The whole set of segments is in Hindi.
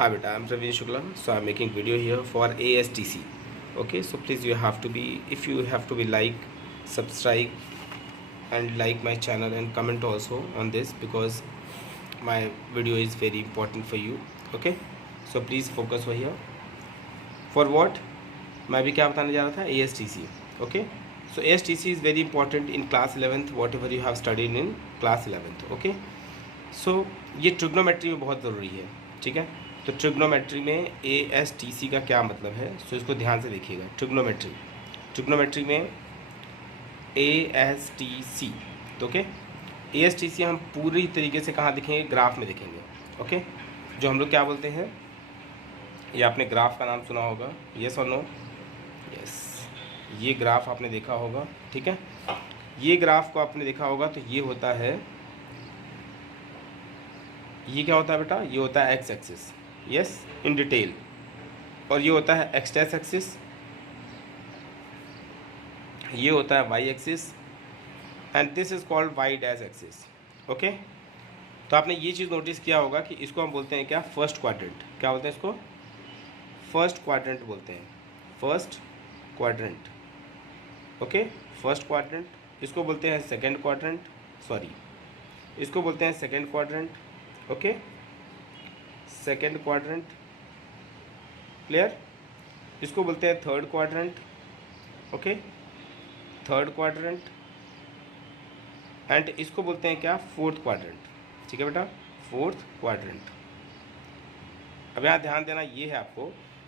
Hi beta, I'm Praveen Shukla. So I'm making video here for ASTC. Okay, so please you have to be, if you have to be like, subscribe and like my channel and comment also on this because my video is very important for you. Okay, so please focus over here. For what? मैं भी क्या बताने जा रहा था ASTC. Okay, so ASTC is very important in class 11th whatever you have studied in class 11th. Okay, so ये ट्रिग्नोमेट्री में बहुत ज़रूरी है. ठीक है, तो ट्रिग्नोमेट्री में ASTC का क्या मतलब है, सो इसको ध्यान से देखिएगा. ट्रिग्नोमेट्री में ASTC, तो ओके ASTC हम पूरी तरीके से कहाँ दिखेंगे, ग्राफ में दिखेंगे. ओके, जो हम लोग क्या बोलते हैं, ये आपने ग्राफ का नाम सुना होगा, यस और नो? यस, ये ग्राफ आपने देखा होगा. ठीक है, ये ग्राफ को आपने देखा होगा, तो ये होता है, ये क्या होता है बेटा, ये होता है x axis, yes in detail, और ये होता है एक्स डैश एक्सिस, ये होता है Y axis, and this is called Y dash axis. Okay, तो आपने ये चीज़ नोटिस किया होगा कि इसको हम बोलते हैं क्या, फर्स्ट क्वाड्रेंट. क्या बोलते हैं इसको? फर्स्ट क्वाड्रेंट बोलते हैं, first quadrant. Okay, first quadrant. इसको बोलते हैं सेकेंड क्वाड्रेंट, सॉरी इसको बोलते हैं second quadrant. Okay, second quadrant, clear. इसको बोलते हैं third quadrant. Okay, third quadrant, and इसको बोलते हैं क्या, फोर्थ क्वाड्रेंट. ठीक है बेटा, फोर्थ क्वाड्रेंट. अब यहाँ ध्यान देना ये है आपको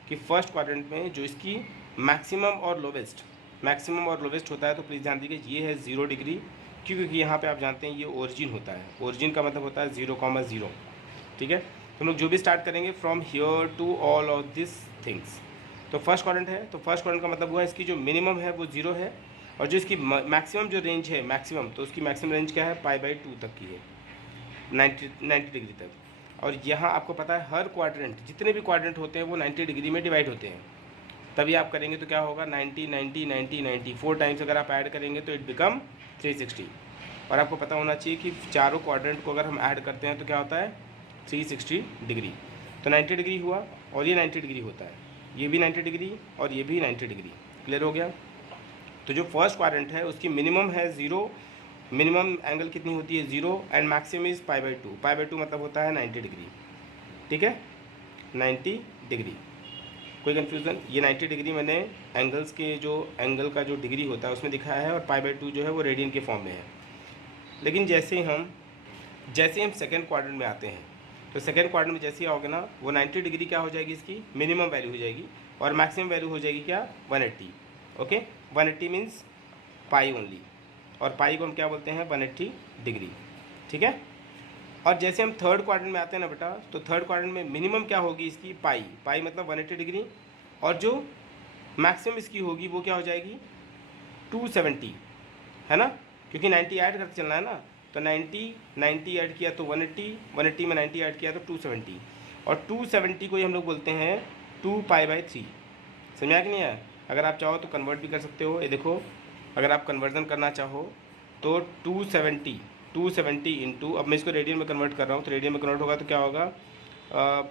कि फर्स्ट क्वाड्रेंट में जो इसकी मैक्सिमम और लोवेस्ट होता है, तो प्लीज़ ध्यान दीजिए ये है 0 डिग्री, क्योंकि यहाँ पे आप जानते हैं ये ओरिजिन होता है. ओरिजिन का मतलब होता है 0,0. ठीक है, तो हम लोग जो भी स्टार्ट करेंगे from here to all of this things, तो फर्स्ट क्वाड्रेंट है, तो फर्स्ट क्वाड्रेंट का मतलब हुआ इसकी जो मिनिमम है वो 0 है, और जो इसकी मैक्सिमम जो रेंज है, मैक्सिमम, तो उसकी मैक्सिमम रेंज क्या है, π/2 तक की है, 90 डिग्री तक. और यहाँ आपको पता है हर क्वाड्रेंट, जितने भी क्वाड्रेंट होते हैं वो 90 डिग्री में डिवाइड होते हैं. तभी आप करेंगे तो क्या होगा, 90 90 90 90 4 टाइम्स अगर आप ऐड करेंगे तो इट बिकम 360. और आपको पता होना चाहिए कि चारों क्वाड्रेंट को अगर हम ऐड करते हैं तो क्या होता है, 360 डिग्री. तो 90 डिग्री हुआ, और ये 90 डिग्री होता है, ये भी 90 डिग्री और ये भी 90 डिग्री. क्लियर हो गया. तो जो फर्स्ट क्वाड्रेंट है उसकी मिनिमम है 0, मिनिमम एंगल कितनी होती है 0, एंड मैक्सिमम इज़ π/2. π/2 मतलब होता है 90 डिग्री. ठीक है, 90 डिग्री. कोई कन्फ्यूज़न? ये 90 डिग्री मैंने एंगल्स के जो एंगल का जो डिग्री होता है उसमें दिखाया है, और π/2 जो है वो रेडियन के फॉर्म में है. लेकिन जैसे हम सेकेंड क्वाड्रेंट में आते हैं, तो सेकेंड क्वाड्रेंट में जैसे ही आओगे ना, वो 90 डिग्री क्या हो जाएगी, इसकी मिनिमम वैल्यू हो जाएगी, और मैक्सिमम वैल्यू हो जाएगी क्या, 180. ओके, 180 मीन्स पाई ओनली, और पाई को हम क्या बोलते हैं, 180 डिग्री. ठीक है, और जैसे हम थर्ड क्वाड्रेंट में आते हैं ना बेटा, तो थर्ड क्वाड्रेंट में मिनिमम क्या होगी इसकी, पाई मतलब 180 डिग्री, और जो मैक्सिमम इसकी होगी वो क्या हो जाएगी, 270, है ना, क्योंकि 90 ऐड करके चलना है ना. तो 90 ऐड किया तो 180 में 90 ऐड किया तो 270, और 270 को ही हम लोग बोलते हैं 2π/3. समझा कि नहीं है? अगर आप चाहो तो कन्वर्ट भी कर सकते हो. ये देखो, अगर आप कन्वर्जन करना चाहो तो 270 इंटू, अब मैं इसको रेडियन में कन्वर्ट कर रहा हूँ, तो रेडियन में कन्वर्ट होगा तो क्या होगा,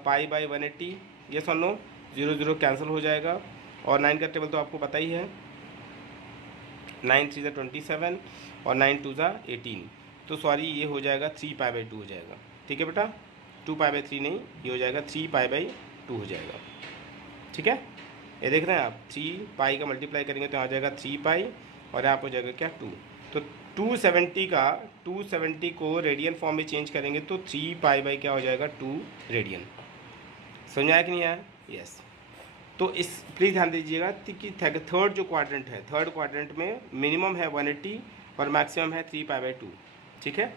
π/180. यस और नो? 0 0 कैंसिल हो जाएगा, और 9 का टेबल तो आपको पता ही है, 9 3 = 27 और 9 2 = 18. तो सॉरी, ये हो जाएगा 3π/2 हो जाएगा. ठीक है बेटा, 2π/3 नहीं, ये हो जाएगा 3π/2 हो जाएगा. ठीक है, ये देख रहे हैं आप, 3π का मल्टीप्लाई करेंगे तो आ जाएगा 3π, और यहाँ पर हो जाएगा क्या, 2. तो 270 को रेडियन फॉर्म में चेंज करेंगे तो 3π क्या हो जाएगा, 2 रेडियन. समझ आया कि नहीं आया? यस. तो इस प्लीज़ ध्यान दीजिएगा कि थर्ड जो क्वाड्रेंट है, थर्ड क्वाड्रेंट में मिनिमम है 180 और मैक्सिमम है 3π/2. ठीक है,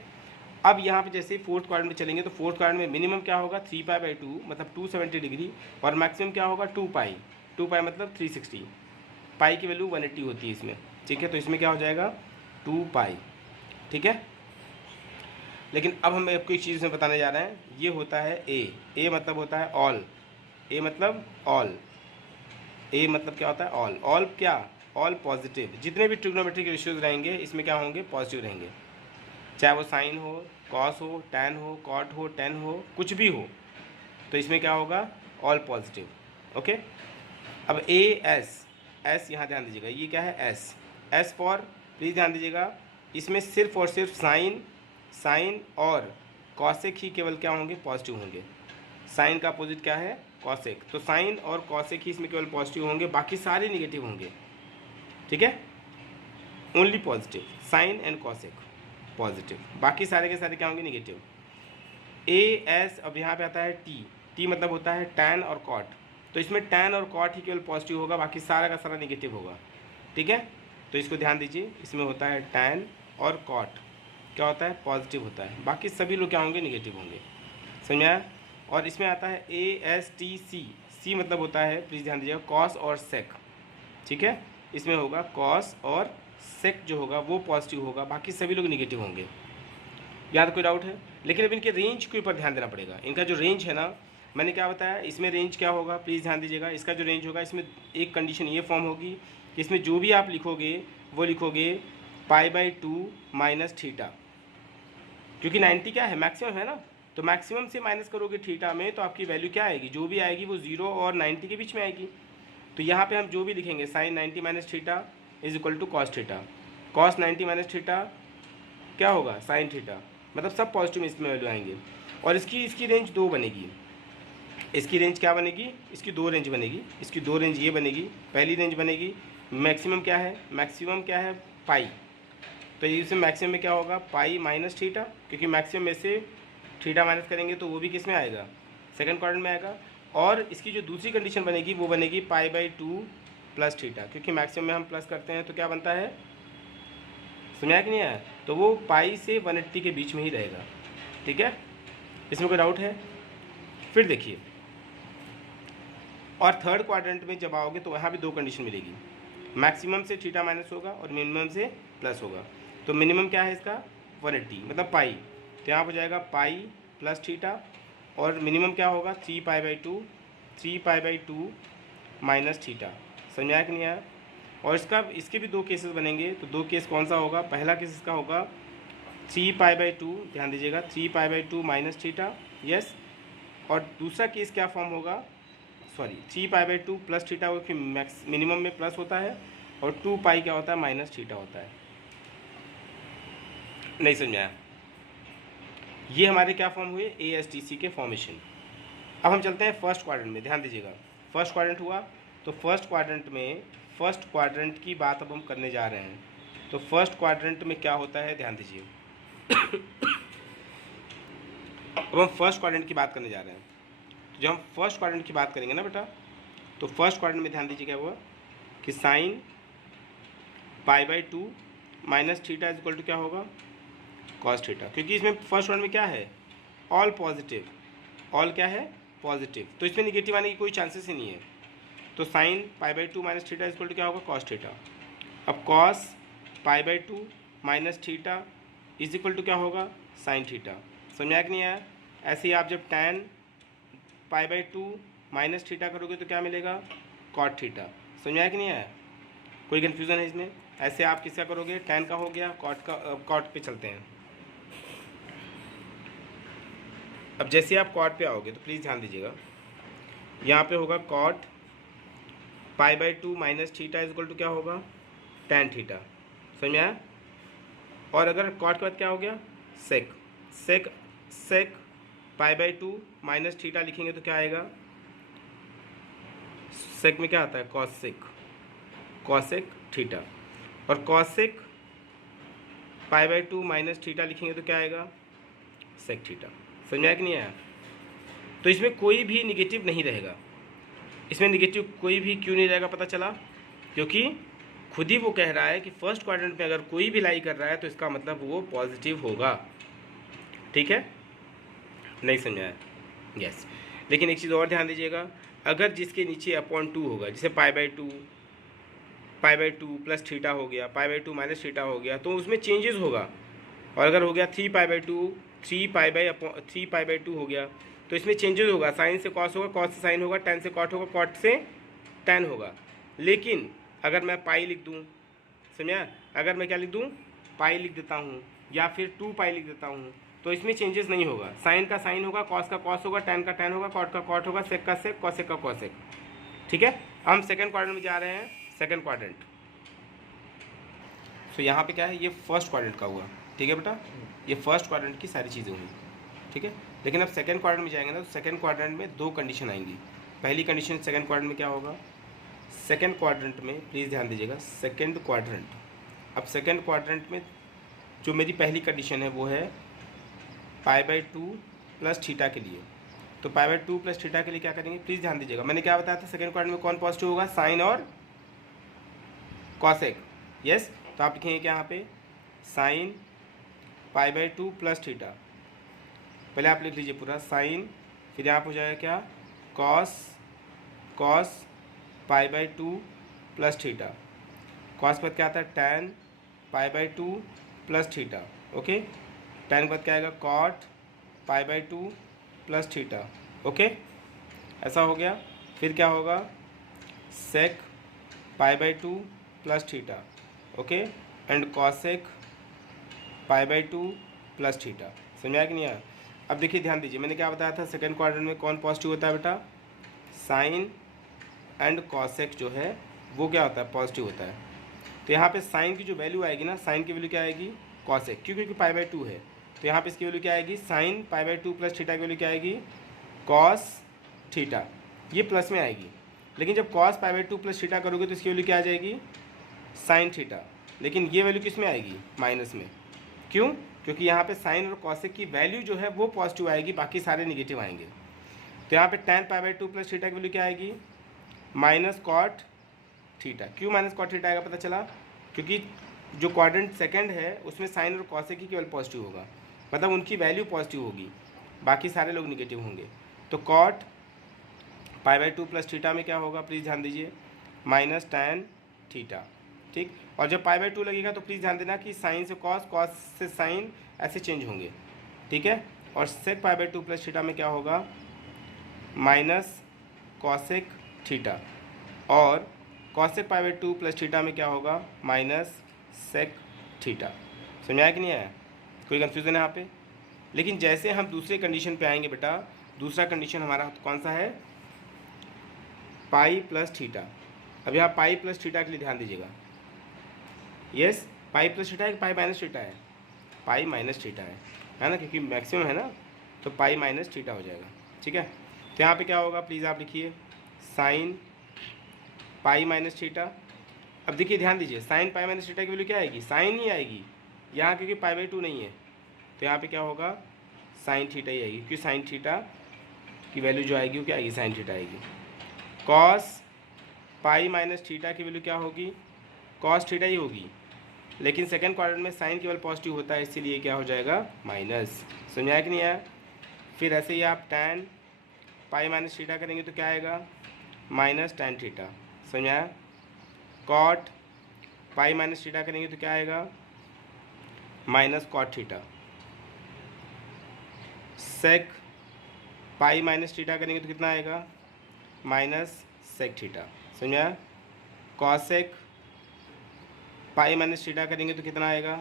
अब यहाँ पे जैसे फोर्थ क्वाड्रेंट में चलेंगे तो फोर्थ क्वाड्रेंट में मिनिमम क्या होगा, 3π/2 मतलब 270 डिग्री, और मैक्सिमम क्या होगा, 2π मतलब 360. पाई की वैल्यू 180 होती है इसमें. ठीक है, तो इसमें क्या हो जाएगा, 2π. ठीक है, लेकिन अब हम आपको एक चीज़ में बताने जा रहे हैं, ये होता है ए मतलब होता है ऑल. ए मतलब ऑल. ए मतलब क्या होता है, ऑल. ऑल क्या, ऑल पॉजिटिव. जितने भी ट्रिग्नोमेट्रिक रेशियोज रहेंगे इसमें क्या होंगे, पॉजिटिव रहेंगे. चाहे वो साइन हो, कॉस हो, टैन हो, कॉट हो, टेन हो, कुछ भी हो, तो इसमें क्या होगा, ऑल पॉजिटिव। ओके, अब ए एस यहाँ ध्यान दीजिएगा, ये क्या है, एस फॉर, प्लीज़ ध्यान दीजिएगा, इसमें सिर्फ और सिर्फ साइन और कॉसेक ही केवल क्या होंगे, पॉजिटिव होंगे। साइन का अपोजिट क्या है, कॉसेक, तो साइन और कॉसेक ही इसमें केवल पॉजिटिव होंगे, बाकी सारे निगेटिव होंगे। ठीक है, only positive, sine and cosec positive, बाकी सारे के सारे क्या होंगे, निगेटिव। ए एस, अब यहाँ पे आता है टी मतलब होता है टैन और कॉट, तो इसमें टैन और कॉट ही केवल पॉजिटिव होगा, बाकी सारा का सारा निगेटिव होगा। ठीक है, तो इसको ध्यान दीजिए, इसमें होता है टैन और कॉट क्या होता है, पॉजिटिव होता है, बाकी सभी लोग क्या होंगे, निगेटिव होंगे। समझ में आया। और इसमें आता है ए एस टी सी मतलब होता है, प्लीज़ ध्यान दीजिएगा, कॉस और सेक। ठीक है, इसमें होगा कॉस और सेक जो होगा वो पॉजिटिव होगा, बाकी सभी लोग निगेटिव होंगे। याद कोई डाउट है। लेकिन अब इनके रेंज के ऊपर ध्यान देना पड़ेगा। इनका जो रेंज है ना, मैंने क्या बताया, इसमें रेंज क्या होगा, प्लीज़ ध्यान दीजिएगा, इसका जो रेंज होगा, इसमें एक कंडीशन ये फॉर्म होगी कि इसमें जो भी आप लिखोगे वो लिखोगे π/2 माइनस थीटा, क्योंकि 90 क्या है, मैक्सिमम है ना, तो मैक्सिमम से माइनस करोगे थीटा में तो आपकी वैल्यू क्या आएगी, जो भी आएगी वो 0 और 90 के बीच में आएगी। तो यहाँ पे हम जो भी लिखेंगे sine 90 minus theta is equal to cos theta, cos 90 minus theta क्या होगा, साइन थीटा, मतलब सब पॉजिटिव में इसमें वैल्यू आएंगे। और इसकी रेंज 2 बनेगी। इसकी रेंज क्या बनेगी, इसकी 2 रेंज बनेगी। इसकी 2 रेंज ये बनेगी, पहली रेंज बनेगी मैक्सिमम क्या है, पाई, तो इसमें मैक्सिमम में क्या होगा, पाई माइनस थीटा, क्योंकि मैक्सिमम में से थीटा माइनस करेंगे तो वो भी किस में आएगा, सेकंड क्वाड्रेंट में आएगा। और इसकी जो दूसरी कंडीशन बनेगी वो बनेगी π/2 प्लस थीटा, क्योंकि मैक्सिमम में हम प्लस करते हैं तो क्या बनता है, समझा कि नहीं आया, तो वो पाई से 180 के बीच में ही रहेगा। ठीक है, इसमें कोई डाउट है। फिर देखिए, और थर्ड क्वाड्रेंट में जब आओगे तो वहाँ भी 2 कंडीशन मिलेगी, मैक्सिमम से थीटा माइनस होगा और मिनिमम से प्लस होगा। तो मिनिमम क्या है इसका, 180 मतलब पाई, तो यहाँ हो जाएगा पाई प्लस थीटा, और मिनिमम क्या होगा 3π/2 माइनस थीटा। समझ आया कि नहीं आया। और इसके भी 2 केसेस बनेंगे, तो 2 केस कौन सा होगा, पहला केस इसका होगा 3π/2, ध्यान दीजिएगा 3π/2 माइनस थीटा, यस। और दूसरा केस क्या फॉर्म होगा, 3π/2 प्लस थीटा, क्योंकि मिनिमम में प्लस होता है, और 2 पाई क्या होता है, माइनस थीटा होता है। नहीं समझ आया। ये हमारे क्या फॉर्म हुए, ASTC के फॉर्मेशन। अब हम चलते हैं फर्स्ट क्वाड्रेंट में, ध्यान दीजिएगा, फर्स्ट क्वाड्रेंट हुआ, तो फर्स्ट क्वाड्रेंट की बात अब हम करने जा रहे हैं। तो फर्स्ट क्वाड्रेंट में क्या होता है, ध्यान दीजिए। अब हम फर्स्ट क्वाड्रेंट की बात करने जा रहे हैं। तो जब हम फर्स्ट क्वाड्रेंट की बात करेंगे ना बेटा, तो फर्स्ट क्वाड्रेंट में ध्यान दीजिए क्या हुआ कि sine π/2 minus theta is equal to क्या होगा, कॉस थीटा, क्योंकि इसमें फर्स्ट क्वाड्रेंट में क्या है, ऑल पॉजिटिव, ऑल क्या है, पॉजिटिव, तो इसमें निगेटिव आने की कोई चांसेस ही नहीं है। तो sine π/2 minus theta is equal to क्या होगा, कॉस थीटा। अब cos π/2 minus theta is equal to क्या होगा, साइन थीटा। समझा कि नहीं आया। ऐसे ही आप जब tan π/2 माइनस थीटा करोगे तो क्या मिलेगा, कॉट थीटा। समझा कि नहीं आया, कोई कन्फ्यूज़न है इसमें। ऐसे आप किसका करोगे, tan का हो गया, कॉट पे चलते हैं। अब जैसे आप कॉट पे आओगे तो प्लीज़ ध्यान दीजिएगा, यहाँ पे होगा cot π/2 minus theta is equal to क्या होगा, tan थीटा। समझ में आया। और अगर कॉट के बाद क्या हो गया, सेक π/2 माइनस थीटा लिखेंगे तो क्या आएगा, सेक में क्या आता है, कॉसेक थीटा। और कॉसेक π/2 माइनस थीटा लिखेंगे तो क्या आएगा, सेक थीटा। समझ आया कि नहीं आया। तो इसमें कोई भी निगेटिव नहीं रहेगा। इसमें निगेटिव कोई भी क्यों नहीं रहेगा, पता चला, क्योंकि खुद ही वो कह रहा है कि फर्स्ट क्वाड्रेंट में अगर कोई भी लाई कर रहा है तो इसका मतलब वो पॉजिटिव होगा। ठीक है, नहीं समझाया, यस। लेकिन एक चीज़ और ध्यान दीजिएगा, अगर जिसके नीचे अपॉन 2 होगा, जैसे π/2 प्लस थीटा हो गया, π/2 माइनस थीटा हो गया, तो उसमें चेंजेस होगा। और अगर हो गया 3π/2 हो गया तो इसमें चेंजेस होगा, साइन से कॉस होगा, कॉस से साइन होगा, tan से कॉट होगा, कॉट से tan होगा। लेकिन अगर मैं पाई लिख दूँ, समझा, अगर मैं क्या लिख दूँ, पाई लिख देता हूँ, या फिर 2 पाई लिख देता हूँ, तो इसमें चेंजेस नहीं होगा। साइन का साइन होगा, कॉस का कॉस होगा, टैन का टैन होगा, कॉट का कॉट होगा, सेक का सेक, कॉसेक का कॉसेक। ठीक है, हम सेकंड क्वाड्रेंट में जा रहे हैं, सेकंड क्वाड्रेंट। तो यहाँ पे क्या है, ये फर्स्ट क्वाड्रेंट का हुआ। ठीक है बेटा, ये फर्स्ट क्वाड्रेंट की सारी चीज़ें हुई। ठीक है, लेकिन अब सेकंड क्वाड्रेंट में जाएंगे ना, तो सेकंड क्वाड्रेंट में दो कंडीशन आएंगी। पहली कंडीशन सेकंड क्वाड्रेंट में क्या होगा, सेकंड क्वाड्रेंट में प्लीज़ ध्यान दीजिएगा, सेकंड क्वाड्रेंट। अब सेकंड क्वाड्रेंट में जो मेरी पहली कंडीशन है वो है π/2 प्लस थीटा के लिए। तो π/2 प्लस थीटा के लिए क्या करेंगे, प्लीज़ ध्यान दीजिएगा। मैंने क्या बताया था, सेकंड क्वाड्रेंट में कौन पॉजिटिव होगा, साइन और कॉसेक। यस, तो आप लिखेंगे क्या यहाँ पे, साइन π/2 प्लस थीटा। पहले आप लिख लीजिए पूरा साइन, फिर यहाँ पर हो जाएगा क्या, कॉस π/2 प्लस थीटा। कॉस पर क्या आता है, tan π/2 plus theta. Okay, tan पर क्या आएगा, कॉट π/2 प्लस थीटा। ओके, ऐसा हो गया। फिर क्या होगा, sec π/2 plus theta. Okay, and cosec π/2 plus theta. समझ आया कि नहीं आया। अब देखिए ध्यान दीजिए, मैंने क्या बताया था, सेकंड क्वाड्रेंट में कौन पॉजिटिव होता है बेटा, साइन एंड कॉसेक जो है वो क्या होता है, पॉजिटिव होता है। तो यहाँ पे साइन की जो वैल्यू आएगी ना, साइन की वैल्यू क्या आएगी, कॉसेक, क्योंकि π/2 है। तो यहाँ पे इसकी वैल्यू क्या आएगी, साइन π/2 प्लस थीटा की वैल्यू क्या आएगी, कॉस थीटा। ये प्लस में आएगी, लेकिन जब कॉस π/2 प्लस थीटा करोगे तो इसकी वैल्यू क्या आ जाएगी, साइन थीटा। लेकिन ये वैल्यू किस में आएगी, माइनस में। क्यों, क्योंकि यहाँ पे साइन और कॉसेक की वैल्यू जो है वो पॉजिटिव आएगी, बाकी सारे निगेटिव आएंगे। तो यहाँ पे टैन π/2 प्लस थीटा की वैल्यू क्या आएगी, माइनस कॉट थीटा। क्यों माइनस कॉट थीटा आएगा, पता चला, क्योंकि जो क्वाड्रेंट सेकंड है उसमें साइन और कॉसेक ही केवल पॉजिटिव होगा, मतलब उनकी वैल्यू पॉजिटिव होगी, बाकी सारे लोग निगेटिव होंगे। तो कॉट π/2 प्लस थीटा में क्या होगा, प्लीज़ ध्यान दीजिए, माइनस टैन थीटा। ठीक, और जब π/2 लगेगा तो प्लीज़ ध्यान देना कि साइन से कॉस, कॉस से साइन, ऐसे चेंज होंगे। ठीक है, और सेक π/2 प्लस थीटा में क्या होगा, माइनस कॉसेक थीटा, और कॉसेक π/2 प्लस थीटा में क्या होगा, माइनस सेक थीटा। समझ आया कि नहीं आया, कोई कंफ्यूजन है यहाँ पे। लेकिन जैसे हम दूसरे कंडीशन पे आएंगे बेटा, दूसरा कंडीशन हमारा कौन सा है, पाई प्लस थीटा। अब यहाँ पाई प्लस थीटा के लिए ध्यान दीजिएगा। यस, पाई प्लस थीटा है, पाई माइनस थीटा है, पाई माइनस थीटा है ना, क्योंकि मैक्सिमम है ना, तो पाई माइनस थीटा हो जाएगा। ठीक है, तो यहाँ पे क्या होगा, प्लीज़ आप लिखिए, साइन पाई माइनस थीटा। अब देखिए ध्यान दीजिए, साइन पाई माइनस थीटा की वैल्यू क्या आएगी, साइन ही आएगी यहाँ, क्योंकि π/2 नहीं है। तो यहाँ पे क्या होगा, साइन थीटा ही आएगी, क्योंकि साइन थीटा की वैल्यू जो आएगी वो क्या आएगी, साइन थीटा आएगी। कॉस पाई माइनस थीटा की वैल्यू क्या होगी, कॉस थीटा ही होगी, लेकिन सेकंड क्वाड्रेंट में साइन केवल पॉजिटिव होता है, इसीलिए क्या हो जाएगा, माइनस। समझाया कि नहीं आया। फिर ऐसे ही आप टैन पाई माइनस थीटा करेंगे तो क्या आएगा, माइनस टैन थीटा। समझाया। कॉट पाई माइनस थीटा करेंगे तो क्या आएगा, माइनस कॉट थीटा। सेक पाई माइनस थीटा करेंगे तो कितना आएगा, माइनस सेक थीटा। समझा। कॉसेक पाई माइनस थीटा करेंगे तो कितना आएगा,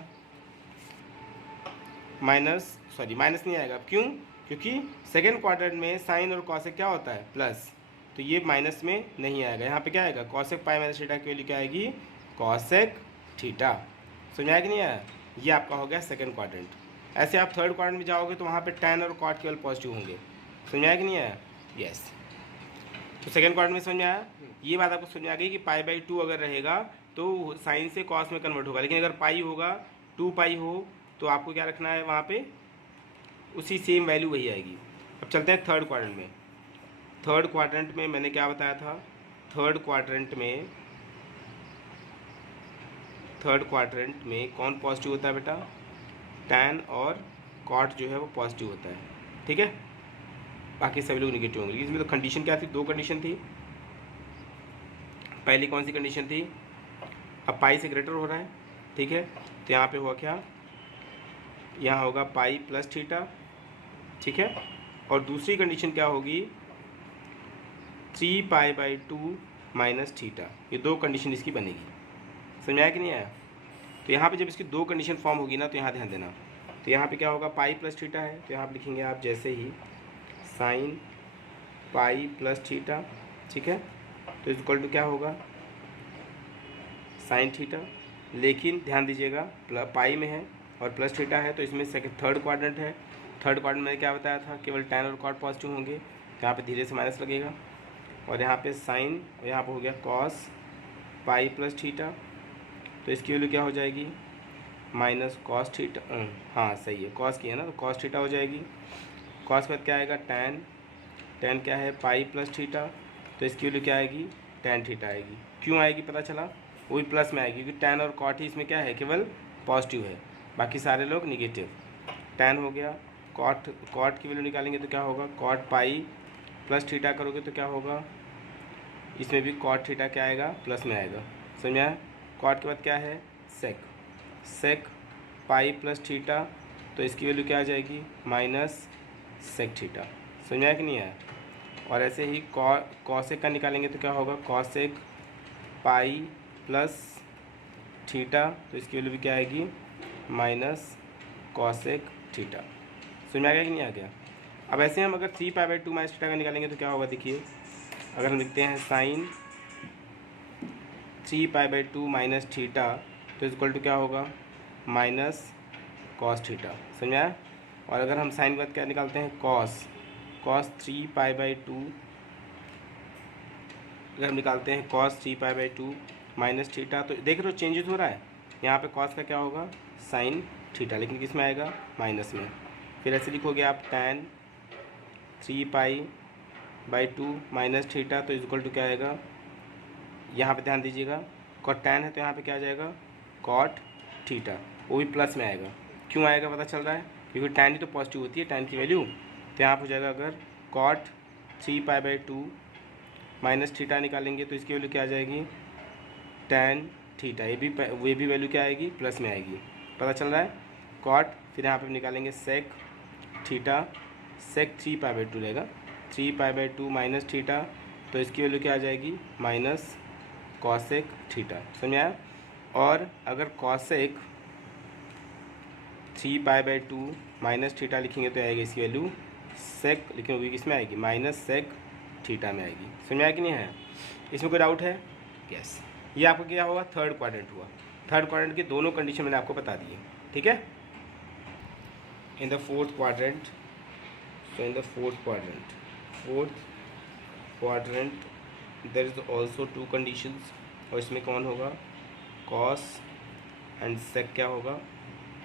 माइनस नहीं आएगा। क्यों, क्योंकि सेकेंड क्वाड्रेंट में साइन और कॉसेक क्या होता है, प्लस, तो ये माइनस में नहीं आएगा। यहाँ पे क्या आएगा, कॉसेक पाई माइनस थीटा की वैल्यू क्या आएगी, कॉसेक थीटा। समझ आया कि नहीं आया। ये आपका हो गया सेकेंड क्वाड्रेंट। ऐसे आप थर्ड क्वाड्रेंट में जाओगे तो वहाँ पे टैन और कॉट केवल पॉजिटिव होंगे। समझ आया कि नहीं आया। यस, तो सेकेंड क्वाड्रेंट में समझ में आया। ये बात आपको समझ में आ गई कि π/2 अगर रहेगा तो साइन से कॉस में कन्वर्ट होगा, लेकिन अगर पाई होगा 2π हो तो आपको क्या रखना है, वहाँ पे उसी सेम वैल्यू वही आएगी। अब चलते हैं थर्ड क्वाड्रेंट में। थर्ड क्वाड्रेंट में मैंने क्या बताया था, थर्ड क्वाड्रेंट में कौन पॉजिटिव होता है बेटा, टैन और कॉट जो है वो पॉजिटिव होता है। ठीक है, बाकी सभी लोग निगेटिव होंगे। इसमें तो कंडीशन क्या थी, दो कंडीशन थी। पहली कौन सी कंडीशन थी, अब पाई से ग्रेटर हो रहा है, ठीक है, तो यहाँ पे हुआ क्या, यहाँ होगा पाई प्लस थीटा, ठीक है, और दूसरी कंडीशन क्या होगी, 3π/2 माइनस थीटा। ये दो कंडीशन इसकी बनेगी। समझ आया कि नहीं आया। तो यहाँ पे जब इसकी दो कंडीशन फॉर्म होगी ना, तो यहाँ ध्यान देना, तो यहाँ पे क्या होगा, पाई प्लस थीटा है, तो यहाँ पे लिखेंगे आप जैसे ही साइन पाई प्लस थीटा, ठीक है, तो इक्वल टू क्या होगा, साइन थीटा। लेकिन ध्यान दीजिएगा पाई में है और प्लस थीटा है, तो इसमें सेकंड थर्ड क्वाड्रेंट है। थर्ड क्वाड्रेंट में क्या बताया था, केवल tan और cot पॉजिटिव होंगे, तो यहाँ पे धीरे से माइनस लगेगा, और यहाँ पे साइन, और यहाँ पे हो गया कॉस पाई प्लस थीटा, तो इसकी वैल्यू क्या हो जाएगी, माइनस कॉस थीटा, हाँ सही है, कॉस की है ना, तो कॉस थीटा हो जाएगी। कॉस के बाद क्या आएगा, tan क्या है, पाई प्लस थीटा, तो इसकी वैल्यू क्या आएगी, tan थीटा आएगी। क्यों आएगी पता चला, वो भी प्लस में आएगी, क्योंकि tan और cot ही इसमें क्या है, केवल पॉजिटिव है, बाकी सारे लोग निगेटिव। tan हो गया, cot की वैल्यू निकालेंगे तो क्या होगा, cot पाई प्लस थीटा करोगे तो क्या होगा, इसमें भी cot थीटा क्या आएगा, प्लस में आएगा, समझ में आया। cot के बाद क्या है, सेक पाई प्लस थीटा, तो इसकी वैल्यू क्या आ जाएगी, माइनस सेक थीटा, समझ में आया कि नहीं आया। और ऐसे ही कॉसेक का निकालेंगे तो क्या होगा, कॉसेक पाई प्लस थीटा, तो इसकी वैल्यू भी क्या आएगी, माइनस कॉसेक थीटा, समझ में आ गया कि नहीं आ गया। अब ऐसे हम अगर 3π/2 माइनस थीटा का निकालेंगे तो क्या होगा, देखिए अगर हम लिखते हैं साइन 3π/2 माइनस थीटा, तो इक्वल टू क्या होगा, माइनस कॉस थीटा, समझ में आया। और अगर हम साइन के बाद क्या निकालते हैं, कॉस 3π/2, अगर हम निकालते हैं कॉस 3π/2 माइनस थीटा, तो देख रहे हो चेंजेस हो रहा है, यहाँ पे कॉस का क्या होगा, साइन थीटा, लेकिन किस में आएगा, माइनस में। फिर ऐसे लिखोगे आप tan 3π/2 माइनस थीटा, तो इक्वल टू क्या आएगा, यहाँ पे ध्यान दीजिएगा, cot tan है तो यहाँ पे क्या आ जाएगा, cot थीटा, वो भी प्लस में आएगा। क्यों आएगा पता चल रहा है, क्योंकि tan ही तो पॉजिटिव होती है, tan की वैल्यू, तो यहाँ पर हो जाएगा, अगर cot 3π/2 माइनस थीटा निकालेंगे तो इसकी वैल्यू क्या आ जाएगी, tan थीटा, ये भी वैल्यू क्या आएगी, प्लस में आएगी, पता चल रहा है। cot, फिर यहाँ पे निकालेंगे सेक थीटा, सेक 3π/2 रहेगा, 3π/2 माइनस थीटा, तो इसकी वैल्यू क्या आ जाएगी, माइनस कॉसेक थीटा, समझ आया। और अगर कॉसेक 3π/2 माइनस थीटा लिखेंगे तो आएगी इसकी वैल्यू सेक, लेकिन वो किस में आएगी, माइनस सेक थीटा में आएगी, समझ आया कि नहीं है। इसमें कोई डाउट है, यस। ये आपका क्या होगा, थर्ड क्वाड्रेंट हुआ। थर्ड क्वाड्रेंट की दोनों कंडीशन मैंने आपको बता दी है, ठीक है। In the fourth quadrant, so in the fourth quadrant there is also 2 conditions, और इसमें कौन होगा, कॉस एंड सेक क्या होगा,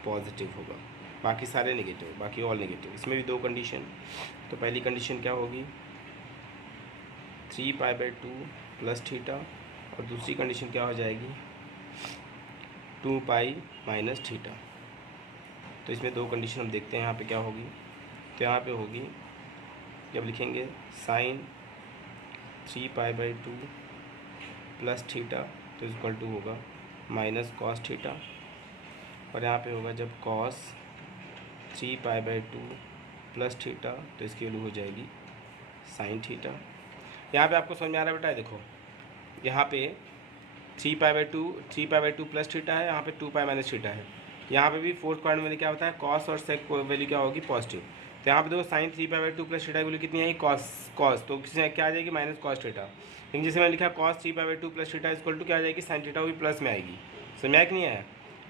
पॉजिटिव होगा, बाकी सारे नेगेटिव, बाकी ऑल नेगेटिव। इसमें भी 2 कंडीशन, तो पहली कंडीशन क्या होगी, 3π/2 प्लस थीटा, और दूसरी कंडीशन क्या हो जाएगी, 2π माइनस थीटा। तो इसमें 2 कंडीशन हम देखते हैं यहाँ पे क्या होगी, तो यहाँ पे होगी, जब लिखेंगे साइन 3π/2 प्लस थीटा, तो इक्वल टू होगा माइनस कॉस थीटा, और यहाँ पे होगा जब कॉस 3π/2 प्लस थीटा, तो इसकी वैल्यू हो जाएगी साइन थीटा। यहाँ पे आपको समझ में आ रहा है बेटा, देखो यहाँ पे 3π/2 प्लस थीटा है, यहाँ पे 2π माइनस थीटा है। यहाँ पे भी फोर्थ क्वाड्रेंट में क्या होता है, कॉस और सेक वैल्यू क्या होगी, पॉजिटिव। तो यहाँ पे देखो साइन 3π/2 प्लस थीटा की वैल्यू कितनी है, कॉस, तो किसी क्या आ जाएगी, माइनस कॉस थीटा। लेकिन जैसे मैंने लिखा cos 3π/2 plus theta equal to क्या आ जाएगी, साइन थीटा, वो भी प्लस में आएगी, समझ में आया कि नहीं आया।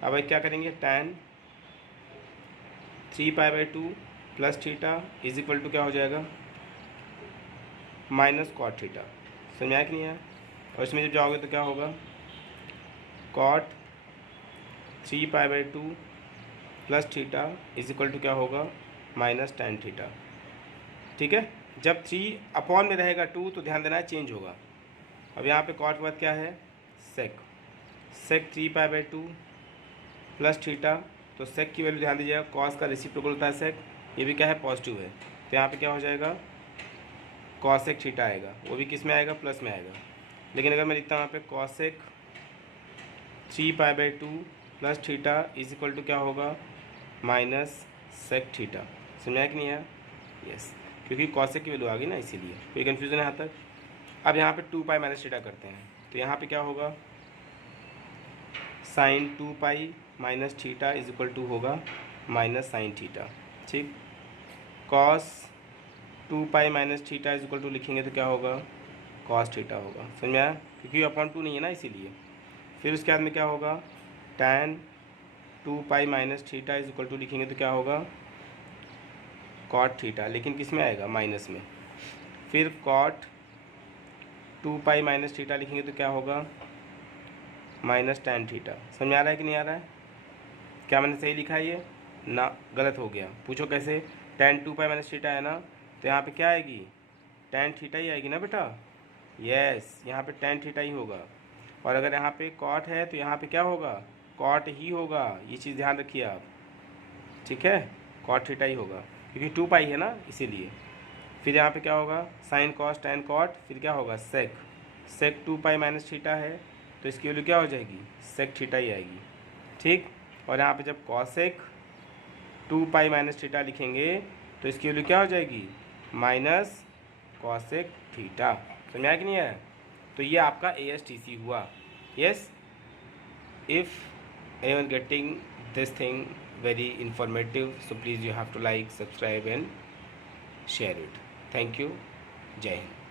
अब क्या करेंगे, tan 3π/2 plus theta is equal to क्या हो जाएगा, माइनस कॉट थीटा, समझ में आया कि नहीं आया। और इसमें जब जाओगे तो क्या होगा, cot 3π/2 plus theta is equal to क्या होगा, माइनस tan थीटा, ठीक है। जब 3 अपॉन में रहेगा 2 तो ध्यान देना है चेंज होगा। अब यहाँ पे कॉट के बाद क्या है, सेक 3π/2 प्लस थीटा, तो सेक की वैल्यू ध्यान दीजिएगा, कॉस का रेसिप्रोकल होता है सेक, ये भी क्या है, पॉजिटिव है, तो यहाँ पे क्या हो जाएगा, कॉसेक थीटा आएगा, वो भी किस में आएगा, प्लस में आएगा। लेकिन अगर मैं लिखता हूँ यहाँ पे cosec 3π/2 plus theta is equal to क्या होगा, माइनस सेक थीटा, समझा कि नहीं आया, यस, क्योंकि कॉसेक की वैल्यू आ गई ना, इसीलिए कोई कन्फ्यूज़न है यहाँ तक। अब यहाँ पे 2π माइनस थीटा करते हैं, तो यहाँ पे क्या होगा, sine 2π minus theta is equal to होगा माइनस साइन थीटा, ठीक। Cos 2 pi minus theta is equal to लिखेंगे तो क्या होगा, कॉस थीटा होगा, समझ में आया, क्योंकि अपॉन 2 नहीं है ना इसीलिए। फिर उसके बाद में क्या होगा, tan 2 pi minus theta is equal to लिखेंगे तो क्या होगा, कॉट थीटा, लेकिन किस में आएगा, माइनस में। फिर कॉट 2 पाई माइनस थीटा लिखेंगे तो क्या होगा, माइनस tan थीटा। समझ में आ रहा है कि नहीं आ रहा है, क्या मैंने सही लिखा है ये ना, गलत हो गया, पूछो कैसे। tan 2 पाई माइनस थीटा है ना, तो यहाँ पे क्या आएगी, tan थीटा ही आएगी ना बेटा, यस, यहाँ पे tan थीटा ही होगा। और अगर यहाँ पे कॉट है तो यहाँ पे क्या होगा, कॉट ही होगा, ये चीज़ ध्यान रखिए आप, ठीक है, कॉट थीटा ही होगा, क्योंकि 2 पाई है ना इसीलिए। फिर यहाँ पे क्या होगा, साइन कॉस टैन कॉट, फिर क्या होगा, सेक, सेक 2 पाई माइनस थीटा है तो इसकी वैल्यू क्या हो जाएगी, सेक थीटा ही आएगी, ठीक। और यहाँ पे जब कॉसेक 2 पाई माइनस थीटा लिखेंगे तो इसकी वैल्यू क्या हो जाएगी, माइनस कॉसेक थीटा। समझ में आया कि नहीं आया। तो ये आपका ASTC हुआ। Yes, if anyone getting this thing very informative, so please you have to like, subscribe and share it. Thank you. Jai Hind.